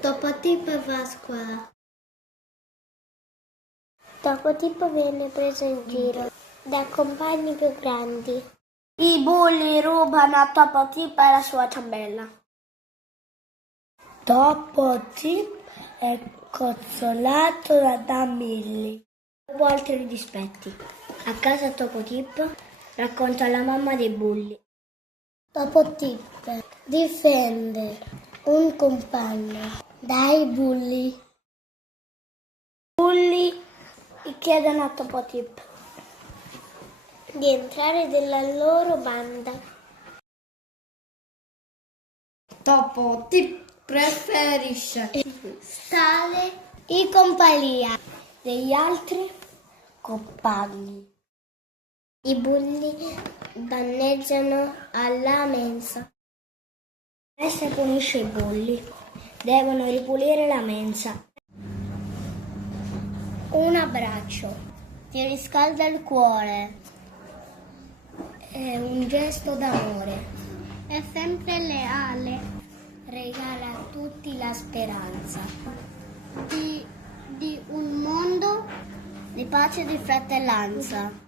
Topotip va a scuola. Topotip viene preso in giro da compagni più grandi. I bulli rubano a Topotip e la sua ciambella. Topotip è cozzolato da Milly. Dopo altri dispetti, a casa Topotip racconta alla mamma dei bulli. Topotip difende un compagno dai bulli. I bulli chiedono a Topotip di entrare nella loro banda. Topotip preferisce stare in compagnia degli altri compagni. I bulli danneggiano alla mensa. Essa punisce i bulli. Devono ripulire la mensa. Un abbraccio ti riscalda il cuore. È un gesto d'amore. È sempre leale. Regala a tutti la speranza di un mondo Di pace e di fratellanza.